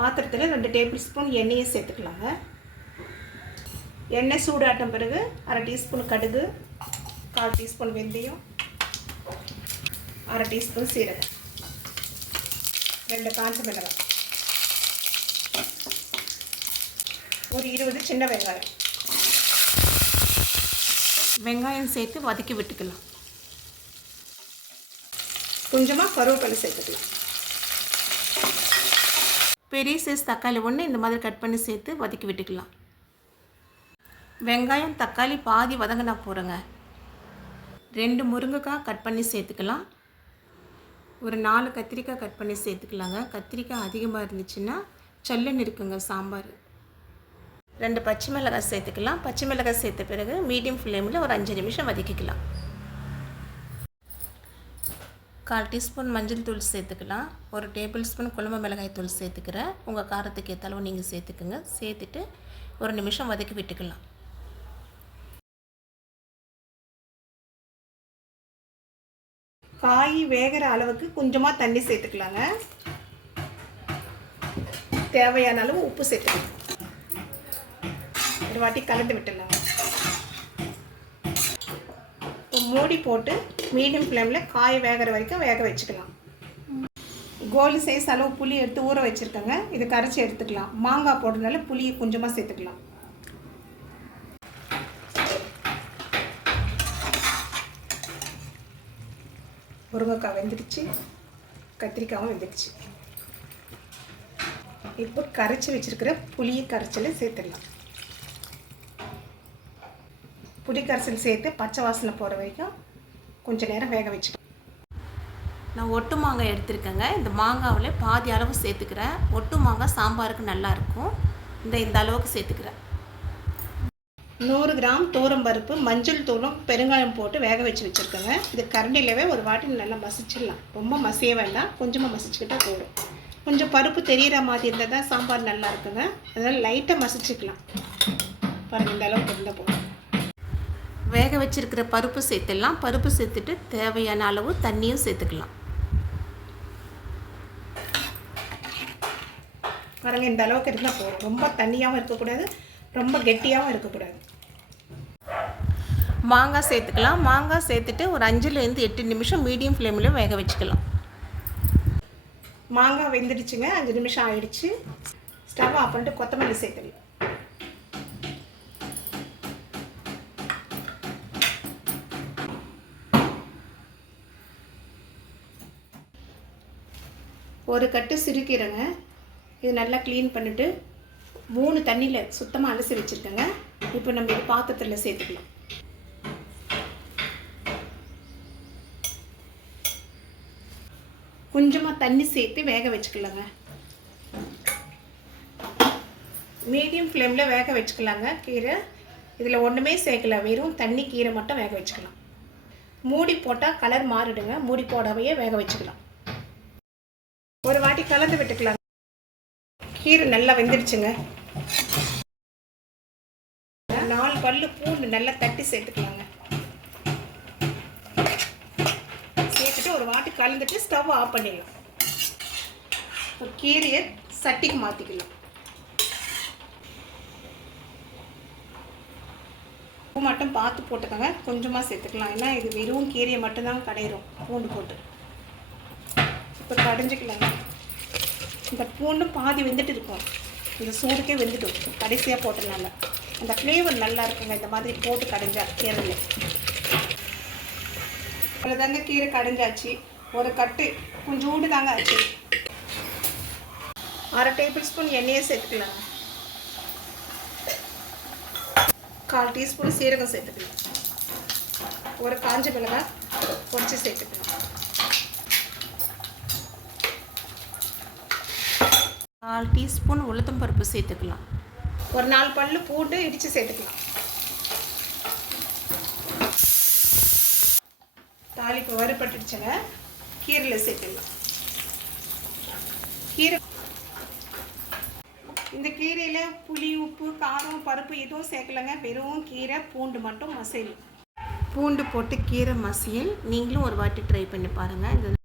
பாத்திரத்தில் 2 table spoon எண்ணெயை சேர்த்துக்கலாங்க. எண்ணெய் சூடாட்டம் பிறகு 1/2 டீஸ்பூன் கடுகு, 1/4 டீஸ்பூன் வெந்தயம், 1/2 டீஸ்பூன் சீரகம், 2 காஞ்ச மிளகாய், ஒரு 20 சின்ன வெங்காயம். வெங்காயம் சேர்த்து வதக்கி விட்டுக்கலாம். கொஞ்சமாக கருவேப்பிலை சேர்த்துக்கலாம். பெரிய சைஸ் தக்காளி ஒன்று இந்த மாதிரி கட் பண்ணி சேர்த்து வதக்கி விட்டுக்கலாம். வெங்காயம் தக்காளி பாதி வதங்கினா போகிறேங்க. 2 முருங்கைக்காய் கட் பண்ணி சேர்த்துக்கலாம். ஒரு 4 கத்திரிக்காய் கட் பண்ணி சேர்த்துக்கலாங்க. கத்திரிக்காய் அதிகமாக இருந்துச்சுன்னா சல்லுன்னு இருக்குங்க சாம்பார். 2 பச்சை மிளகாய் சேர்த்துக்கலாம். பச்சை மிளகாய் சேர்த்த பிறகு மீடியம் ஃப்ளேமில் ஒரு 5 நிமிஷம் வதக்கிக்கலாம். 1/4 டீஸ்பூன் மஞ்சள் தூள் சேர்த்துக்கலாம். ஒரு டேபிள் ஸ்பூன் குழம்பு மிளகாய் தூள் சேர்த்துக்கிறேன். உங்கள் காரத்துக்கு ஏற்ற அளவு நீங்கள் சேர்த்துக்குங்க. சேர்த்துட்டு ஒரு நிமிஷம் வதக்கி விட்டுக்கலாம். காய் வேகிற அளவுக்கு கொஞ்சமாக தண்ணி சேர்த்துக்கலாங்க. தேவையான அளவு உப்பு சேர்த்துக்கலாம். ஒரு வாட்டி கலந்து விட்டுடலாங்க. மூடி போட்டு மீடியம் ஃப்ளேமில் காய் வேகிற வரைக்கும் வேக வச்சுக்கலாம். கோலி சைஸ் அளவு புளி எடுத்து ஊற வச்சுருக்கேங்க. இது கரைச்சி எடுத்துக்கலாம். மாங்காய் போடுறதுனால புளியை கொஞ்சமாக சேர்த்துக்கலாம். முருங்கைக்காய் வெந்துடுச்சு, கத்திரிக்காயும் வெந்துடுச்சு. இப்போ கரைச்சி வச்சுருக்கிற புளியை கரைச்சலை சேர்த்துடலாம். புளி கரைசல் சேர்த்து பச்சை வாசனை போகிற வரைக்கும் கொஞ்சம் நேரம் வேக வச்சுக்கலாம். நான் ஒட்டு மாங்காய் எடுத்துருக்கேங்க. இந்த மாங்காவில் பாதி அளவு சேர்த்துக்கிறேன். ஒட்டு மாங்காய் சாம்பாருக்கு நல்லாயிருக்கும். இந்த அளவுக்கு சேர்த்துக்கிறேன். 100 கிராம் பருப்பு, மஞ்சள் தூளும் பெருங்காயம் போட்டு வேக வச்சு வச்சுருக்கேங்க. இது கரண்டிலவே ஒரு வாட்டி நல்லா மசிச்சிடலாம். ரொம்ப மசிய வேண்டாம், கொஞ்சமாக மசிச்சுக்கிட்டால் போதும். கொஞ்சம் பருப்பு தெரிகிற மாதிரி இருந்தால் தான் சாம்பார் நல்லா இருக்குங்க. அதனால் லைட்டாக மசிச்சுக்கலாம். பாருங்கள், இந்த அளவுக்கு இருந்தால் போதும். வேக வச்சுருக்கிற பருப்பு சேர்த்துடலாம். பருப்பு சேர்த்துட்டு தேவையான அளவு தண்ணியும் சேர்த்துக்கலாம். பாருங்கள், இந்த அளவுக்கு இருந்தால் போதும். ரொம்ப தண்ணியாகவும் இருக்கக்கூடாது, ரொம்ப கெட்டியாகவும் இருக்கக்கூடாது. மாங்காய் சேர்த்துக்கலாம். மாங்காய் சேர்த்துட்டு ஒரு 5லேருந்து 8 நிமிஷம் மீடியம் ஃப்ளேமில் வேக வச்சுக்கலாம். மாங்காய் வெந்துடுச்சுங்க. 5 நிமிஷம் ஆயிடுச்சு. ஸ்டவ் ஆஃப் பண்ணிட்டு கொத்தமல்லி சேர்த்துக்கலாம். ஒரு கட்டு சிறுகீரைங்க. இது நல்லா க்ளீன் பண்ணிவிட்டு 3 தண்ணியில் சுத்தமாக அலசி வச்சுருக்கேங்க. இப்போ நம்ம இது பாத்திரத்தில் சேர்த்துக்கலாம். கொஞ்சமாக தண்ணி சேர்த்து வேக வச்சுக்கலாங்க. மீடியம் ஃப்ளேமில் வேக வச்சுக்கலாங்க. கீரை இதில் ஒன்றுமே சேர்க்கல, வெறும் தண்ணி கீரை மட்டும் வேக வச்சுக்கலாம். மூடி போட்டால் கலர் மாறிடுங்க. மூடி போடாமையே வேக வச்சுக்கலாம். ஒரு வாட்டி கலந்து விட்டுக்கலாம். கீரை நல்லா வெந்துடுச்சுங்க. 4 பல்லு பூண்டு நல்லா தட்டி சேர்த்துக்கலாங்க. சேர்த்துட்டு ஒரு வாட்டி கலந்துட்டு ஸ்டவ் ஆஃப் பண்ணிடலாம். கீரையை சட்டிக்கு மாற்றிக்கலாம். பூ மட்டும் பார்த்து போட்டுக்கோங்க. கொஞ்சமாக சேர்த்துக்கலாம். ஏன்னா இது வெறும் கீரையை மட்டும்தான் கடையிறோம் பூண்டு போட்டு. இப்போ கடைஞ்சிக்கலாங்க. இந்த பூண்டு பாதி வெந்துட்டு இருக்கும். இந்த சூடுக்கே வெந்துட்டு கடைசியாக போட்டனால அந்த ஃப்ளேவர் நல்லா இருக்குங்க. இந்த மாதிரி போட்டு கடைஞ்சா கீரையில் அவ்வளோதாங்க. கீரை கடைஞ்சாச்சு. ஒரு கட்டு கொஞ்சோண்டு தாங்க ஆச்சு. 1/2 டேபிள் ஸ்பூன் எண்ணெயை சேர்த்துக்கலாங்க. 1/4 டீஸ்பூன் சீரகம் சேர்த்துக்கலாம். ஒரு காஞ்ச மிளகாய் பொரிச்சு சேர்த்துக்கலாம். 1/4 டீஸ்பூன் உளுத்தம் பருப்பு சேர்த்துக்கலாம். ஒரு 4 பல்லு பூண்டு இடித்து சேர்த்துக்கலாம். தாளிப்பு வறுபட்டுடுச்சுங்க. கீரையில் சேர்த்துக்கலாம். கீரை இந்த கீரையில் புளி, உப்பு, காரம், பருப்பு எதுவும் சேர்க்கலைங்க. வெறும் கீரை பூண்டு மட்டும் மசியல். பூண்டு போட்டு கீரை மசியல் நீங்களும் ஒரு வாட்டி ட்ரை பண்ணி பாருங்கள்.